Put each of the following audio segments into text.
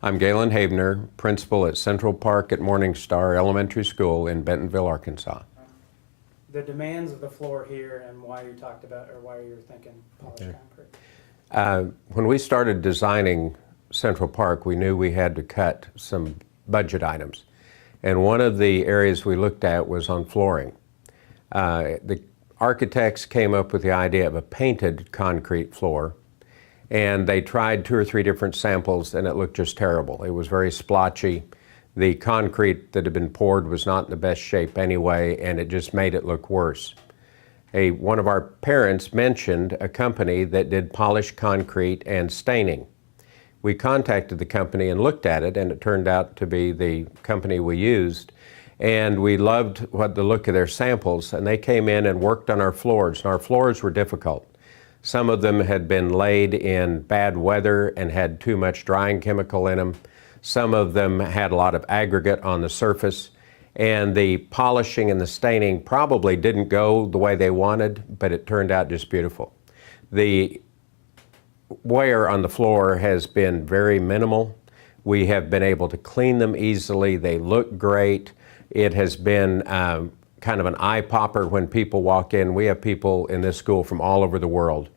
I'm Galen Havener, principal at Central Park at Morningstar Elementary School in Bentonville, Arkansas. The demands of the floor here and why you talked about, or why you're thinking polished concrete. When we started designing Central Park, we knew we had to cut some budget items. And one of the areas we looked at was on flooring. The architects came up with the idea of a painted concrete floor, and they tried 2 or 3 different samples and it looked just terrible. It was very splotchy. The concrete that had been poured was not in the best shape anyway, and it just made it look worse. One of our parents mentioned a company that did polished concrete and staining. We contacted the company and looked at it, and it turned out to be the company we used. And we loved the look of their samples, and they came in and worked on our floors. And our floors were difficult. Some of them had been laid in bad weather and had too much drying chemical in them. Some of them had a lot of aggregate on the surface, and the polishing and the staining probably didn't go the way they wanted, but it turned out just beautiful. The wear on the floor has been very minimal. We have been able to clean them easily. They look great. It has been kind of an eye popper when people walk in. We have people in this school from all over the world.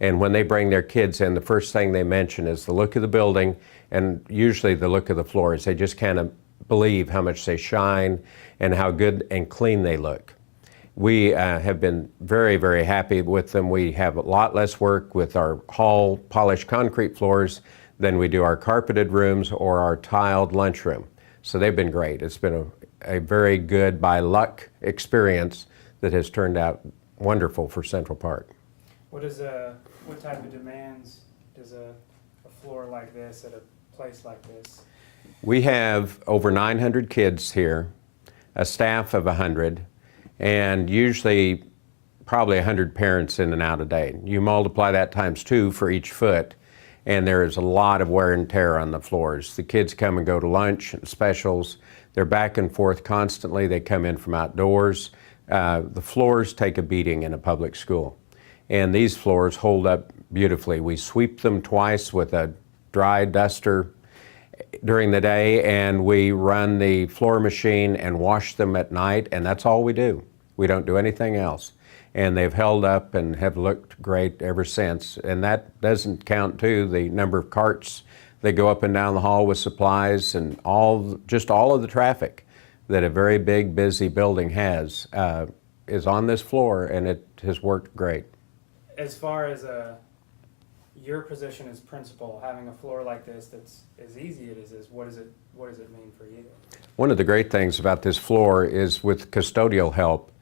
And when they bring their kids in, the first thing they mention is the look of the building and usually the look of the floors. They just can't believe how much they shine and how good and clean they look. We have been very, very happy with them. We have a lot less work with our hall polished concrete floors than we do our carpeted rooms or our tiled lunchroom. So they've been great. It's been a very good, by luck, experience that has turned out wonderful for Central Park. What type of demands does a floor like this at a place like this? We have over 900 kids here, a staff of 100, and usually probably 100 parents in and out a day. You multiply that times 2 for each foot, and there is a lot of wear and tear on the floors. The kids come and go to lunch and specials. They're back and forth constantly. They come in from outdoors. The floors take a beating in a public school, and these floors hold up beautifully. We sweep them twice with a dry duster during the day, and we run the floor machine and wash them at night, and that's all we do. We don't do anything else. And they've held up and have looked great ever since. And that doesn't count, too, the number of carts that go up and down the hall with supplies and just all of the traffic that a very big, busy building has is on this floor, and it has worked great. As far as your position as principal, having a floor like this that's as easy as it is, what does it mean for you? One of the great things about this floor is with custodial help,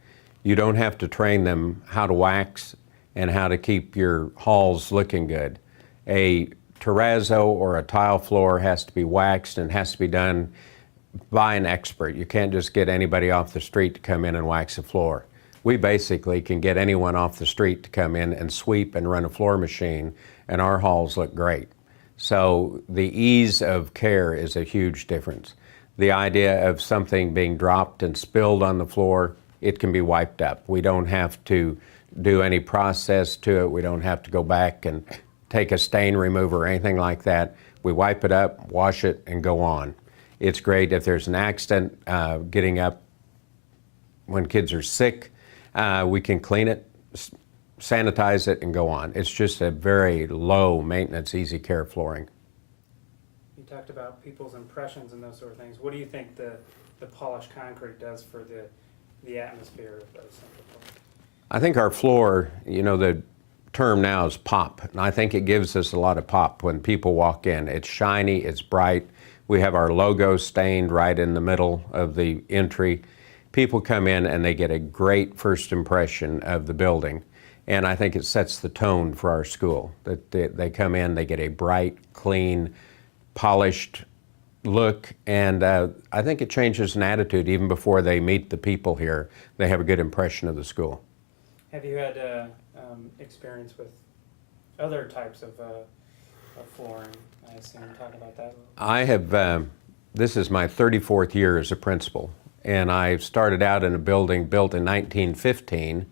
you don't have to train them how to wax and how to keep your halls looking good. A terrazzo or a tile floor has to be waxed and has to be done by an expert. You can't just get anybody off the street to come in and wax a floor. We basically can get anyone off the street to come in and sweep and run a floor machine, and our halls look great. So the ease of care is a huge difference. The idea of something being dropped and spilled on the floor, it can be wiped up. We don't have to do any process to it. We don't have to go back and take a stain remover or anything like that. We wipe it up, wash it, and go on. It's great if there's an accident getting up when kids are sick. We can clean it, sanitize it, and go on. It's just a very low maintenance, easy care flooring. You talked about people's impressions and those sort of things. What do you think the polished concrete does for the atmosphere of Central Park? I think our floor, the term now is pop, and I think it gives us a lot of pop when people walk in. It's shiny, it's bright. We have our logo stained right in the middle of the entry. People come in and they get a great first impression of the building, and I think it sets the tone for our school. That they come in, they get a bright, clean, polished look, and I think it changes an attitude even before they meet the people here. They have a good impression of the school. Have you had experience with other types of flooring? I assume talk about that. I have. This is my 34th year as a principal, and I started out in a building built in 1915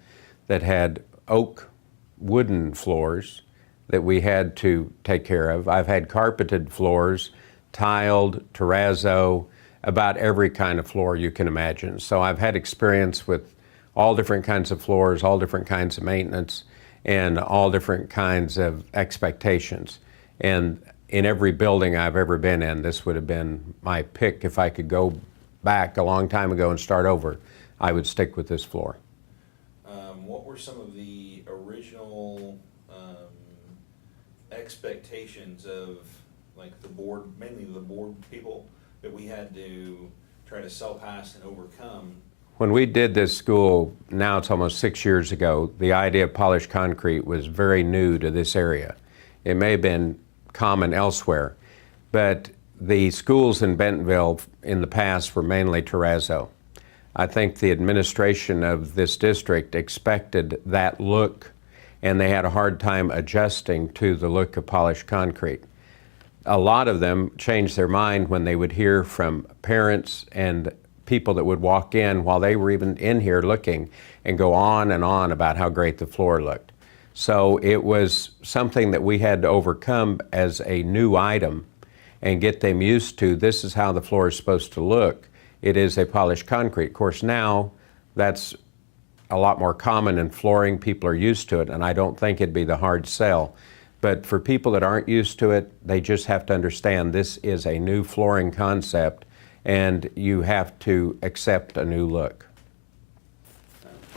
that had oak wooden floors that we had to take care of. I've had carpeted floors tiled, terrazzo, about every kind of floor you can imagine. So I've had experience with all different kinds of floors, all different kinds of maintenance, and all different kinds of expectations. And in every building I've ever been in, this would have been my pick. If I could go back a long time ago and start over, I would stick with this floor. What were some of the original expectations of like the board, mainly the board people, that we had to try to sell past and overcome? When we did this school, now it's almost 6 years ago, the idea of polished concrete was very new to this area. It may have been common elsewhere, but the schools in Bentonville in the past were mainly terrazzo. I think the administration of this district expected that look, and they had a hard time adjusting to the look of polished concrete. A lot of them changed their mind when they would hear from parents and people that would walk in while they were even in here looking and go on and on about how great the floor looked. So it was something that we had to overcome as a new item and get them used to. This is how the floor is supposed to look. It is a polished concrete. Of course, now that's a lot more common in flooring. People are used to it, and I don't think it'd be the hard sell. But for people that aren't used to it, they just have to understand this is a new flooring concept, and you have to accept a new look.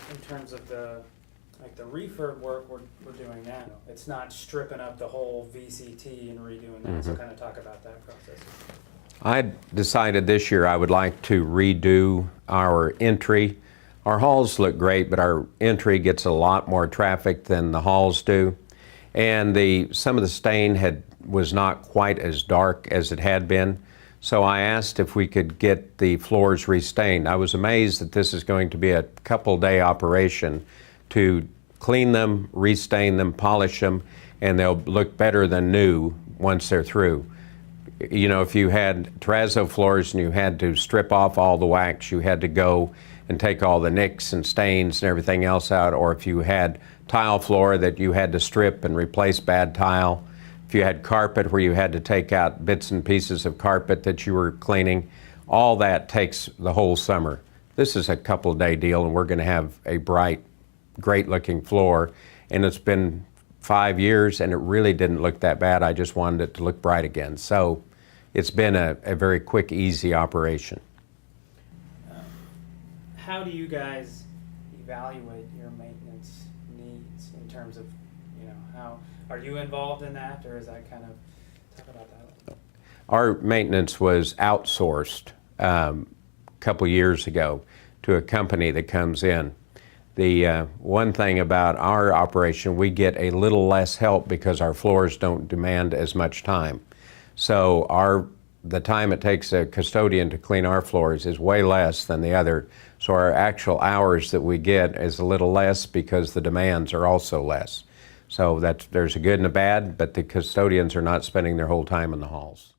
In terms of the refurb work we're doing now, it's not stripping up the whole VCT and redoing that, so kind of talk about that process. I decided this year I would like to redo our entry. Our halls look great, but our entry gets a lot more traffic than the halls do. And some of the stain was not quite as dark as it had been. So I asked if we could get the floors restained. I was amazed that this is going to be a couple-day operation to clean them, restain them, polish them, and they'll look better than new once they're through. You know, if you had terrazzo floors and you had to strip off all the wax, you had to go and take all the nicks and stains and everything else out, or if you had tile floor that you had to strip and replace bad tile, if you had carpet where you had to take out bits and pieces of carpet that you were cleaning, all that takes the whole summer. This is a couple-day deal, and we're going to have a bright, great-looking floor, and it's been 5 years, and it really didn't look that bad. I just wanted it to look bright again. So it's been a very quick, easy operation. How do you guys evaluate your maintenance needs in terms of, you know, how are you involved in that, or is that kind of, talk about that? Our maintenance was outsourced a couple years ago to a company that comes in. The one thing about our operation, we get a little less help because our floors don't demand as much time. So the time it takes a custodian to clean our floors is way less than the other. So our actual hours that we get is a little less because the demands are also less. So there's a good and a bad, but the custodians are not spending their whole time in the halls.